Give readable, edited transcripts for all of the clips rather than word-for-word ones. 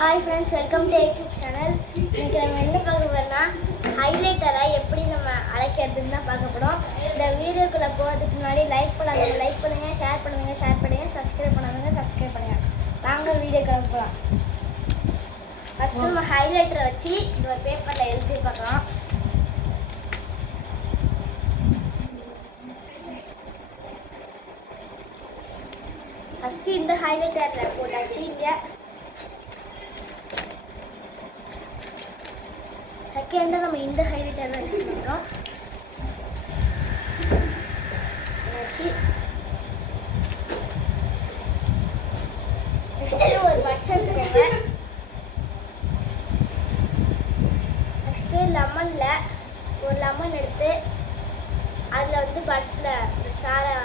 Hi friends, welcome to YouTube channel. இன்றைக்கி நம்ம என்ன பார்க்க போகிறோம்னா ஹைலைட்டரை எப்படி நம்ம அழைக்கிறதுன்னு தான் பார்க்க போகிறோம். இந்த வீடியோக்குள்ளே போகிறதுக்கு முன்னாடி லைக் பண்ணுங்கள், ஷேர் பண்ணுங்கள், சப்ஸ்கிரைப் பண்ணுங்கள். வாங்க வீடியோக்குள்ளே போகலாம். ஃபஸ்ட்டு நம்ம ஹைலைட்டரை வச்சு இந்த ஒரு பேப்பரில் எழுதி பார்க்கலாம். ஃபஸ்ட்டு இந்த ஹைலைட்டரில் போட்டாச்சு. இங்கே செகண்டாக நம்ம இந்த ஹைலைட்டர் தான் யூஸ் பண்ணுறோம். நெக்ஸ்ட்டு ஒரு பட்ஸ் எடுத்துக்கோங்க. நெக்ஸ்ட்டு லெமனில் ஒரு லெமன் எடுத்து அதில் வந்து பட்ஸில் இந்த சாரை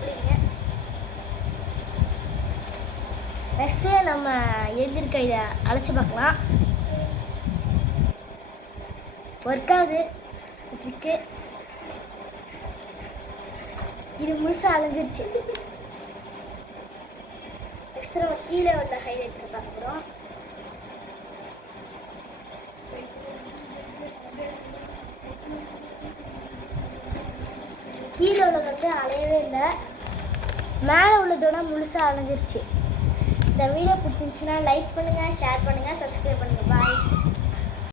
பிடிங்க. நெக்ஸ்ட்டு நம்ம எழுதியிருக்க இதை அழைச்சி பார்க்கலாம். ஒர்க் ஆகுது ட்ரிக்கு. இது முழுசாக அலைஞ்சிருச்சு. நெக்ஸ்ட் நம்ம கீழே உள்ள ஹைலைட்டரை பார்க்குறோம். கீழே உள்ளது வந்து அலையவே இல்லை, மேலே உள்ளதோட முழுசாக அலைஞ்சிருச்சு. இந்த வீடியோ பிடிச்சிருந்துச்சுன்னா லைக் பண்ணுங்கள், ஷேர் பண்ணுங்கள், சப்ஸ்கிரைப் பண்ணுங்கள். பாய்.